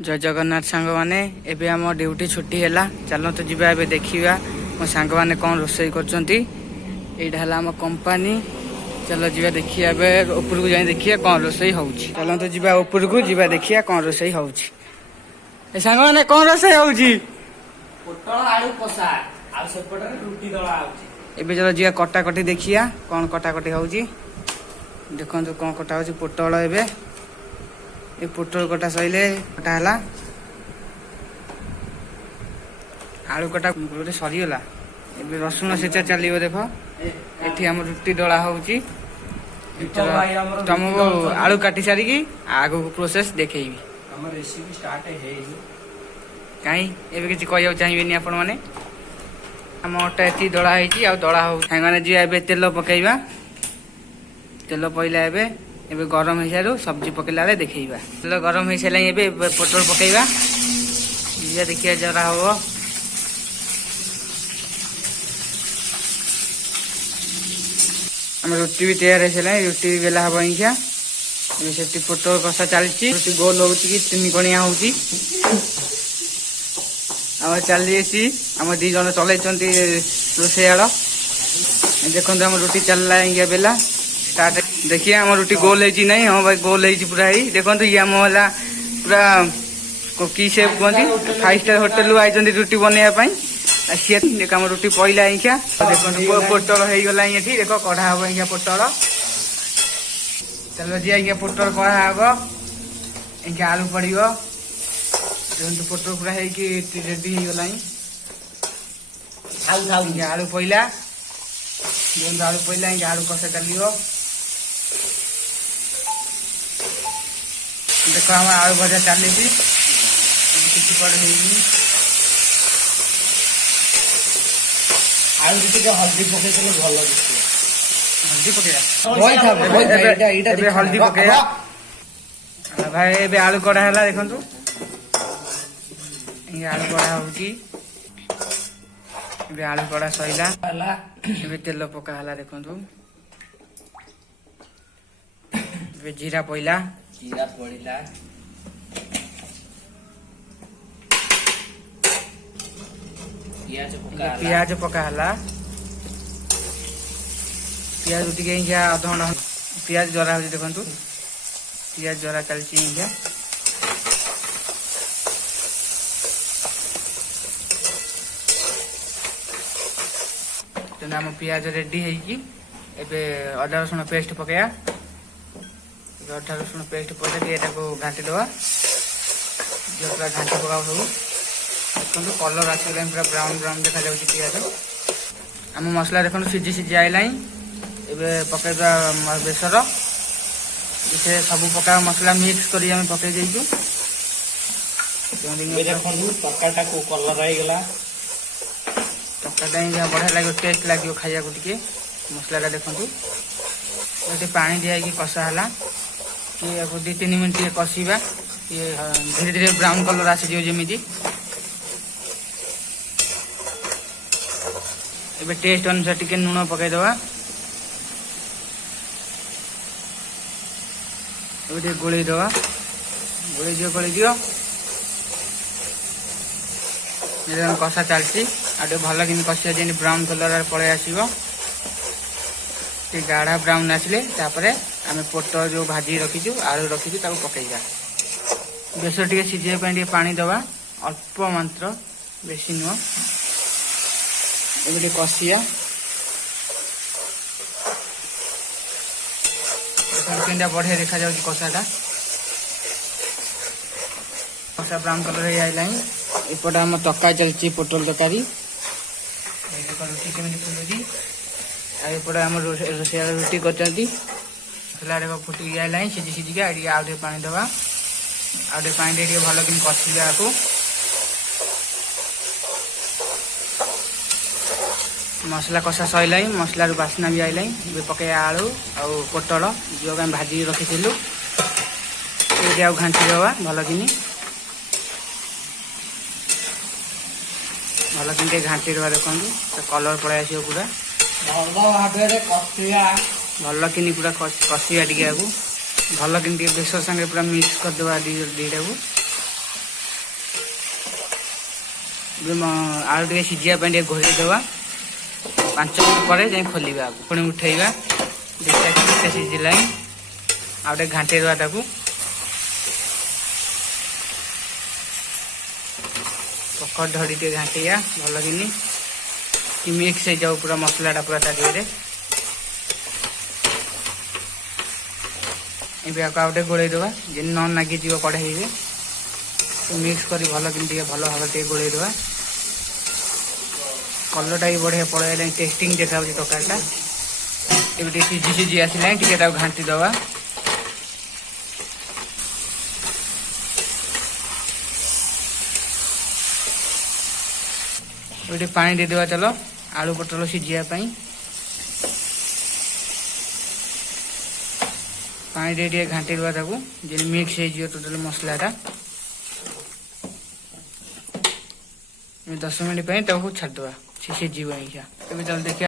जय जगन्नाथ सांग माने एबे आम ड्यूटी छुट्टी है चलो तो जीवा एबे देखिया मो सांग माने कौन रोसई करछंती एटा हला हम कंपनी चलो जीवा देखिया एबे ऊपर को जाई देखिया कौन रोसई होउची चलो तो जीवा ऊपर को जीवा देखिया कौन रोसई होउची ए सांग माने कौन रोसई होउची पोटल आलू कषा आ सेपटे रुटी दळा होउची एबे चलो जीवा कटा कटी देखिया कौन कटा कटी होउची देखो तो कौन कटा होउची पोटल एबे ये पोटल कटा सैले कटा हला आलू कटा गोटे सरीगला एबे रसुण सेचा चलियो देखो एठी हम रुटी डला होउची तुमको आलू काटी सारी की आगो प्रोसेस देखैबी हमर रेसिपी स्टार्ट हे काई एबे किछि कहयो चाहिबेनी आपण माने हम अटा एठी डला हेची आ डला हो सांगाने जी एबे तेल पकेइबा तेल पइला एबे एबे गरम हो सारू सब्जी पकेला रे देखैबा तेल गरम हो साला एबे पोटल पकेइबा ये देखिया जरा हो हम रुटी भी तैयार है रुटी भी बेला हम इनका से पोटल कषा चलती रुटी गोल हो तीन कणिया हो चली आम दी जन चल रोसैयाड़ देखो हम रुटी चलला इनका बेला स्टार्ट देखिए हम रुटी गोल है नहीं हाँ भाई गोल है पूरा ही देखो ये आम है पूरा कि से कहते 5 स्टार होटेल आई रुटी बनवाई सी देख आम रुटी पईला इनका देखो पोटल हो गला ये देख कढ़ा हम इनका पोटल चलो जी इनका पोटल कढ़ा हम इनका आलू पड़ो देखो पोटल पूरा रेडी हो गला आलू पईला देखो आलू पईला इनका आलू कषा चलो देख हम आलू भजा चली किसी पड़े आलू रुटी के हल्दी पके भल हल्दी पके हल्दी पके भाई ए आलू कड़ा है देखु आलू कड़ा हो आलू कड़ा सैला तेल पका है देखु जीरा पईला पियाज पका है पियाज टे अध घंटा पियाज जरा हो देखु पियाज जरा चलती आम पियाज रेडी है अदा रसुण पेस्ट पकया अदा रसुण पेस्ट पकड़ा घाटी दवा पूरा घाटी पका सब देखो कलर आसगला पूरा ब्राउन ब्राउन देखा जाऊँ पियाज आम मसला देखो सीझी सीझी आईला पकईदा बेसर से सब पका मसला मिक्स कर पकई देचु तरकारीटा को कलर आईगला तरकारीटा बढ़िया लगे टेस्ट लगे खाया टे मसला देखु पानी दिखाई कषा है कि 2-3 मिनट कषा धीरे धीरे ब्राउन कलर आसीज जमी एबे टेस्ट अनुसार टिके लुण पकईदवा एबे गोलई दवा गोलई दियो कषा चलती आटे भल कि कषा जे ब्राउन कलर पलि आसो गाढ़ा ब्राउन आसिले आम पोटल जो भाजी रखीचु आलू रखीचु पकईजा बेसर टे सीझे पानी दवा अल्प मात्र बेसी नुह एबे कषिया केंदा बढ़िया देखा जाउची कषाटा कषा ब्राउन कलर हो आइला एपटे आम तका चलती पोटल तरकारी रुटी केमी फुलुची आपटे आम रोसैया रुटी कर मसला फुटिक आइला सीझी सीझिका आउ पानी दवा आउ पानी भल कि कषिया को मसला कषा सैला मसला बास्ना भी आईला पकई आलू आ पोटल जो भाजी रखी ये घाटी दवा भल कि घाटी दवा देखो कलर पलि आस पूरा भल कि पूरा कषिया टे भल कि बेसर सांगे पूरा मिक्स करदे दीटा को आलू टे सिझा घोड़े दवा 5 मिनट पर जाए खोलिया पुणी उठेगा देखा सिझिला आउटे घाटे दवा ताकू पकड़ धड़ी टे घाटिया भल कि मिक्स हो जाऊ पूरा मसलाटा पूरा तादिहरे आउटे गोल दवा जे न नागी जीव कढ़ाई तो मिक्स कर भल कि भल भाव गोल दवा कलरटा भी बढ़िया पड़े टेस्टिंग देखा तरकारीटा ये सिझी सिझी आसला टे घाटी दवा ये पानी दे देवा चलो आलू पटल सिझा पानी दे घाटी देवा जे मिक्स हो टोटल मसलाटा 10 मिनट छाड़देवा सिझ चलो देखिए।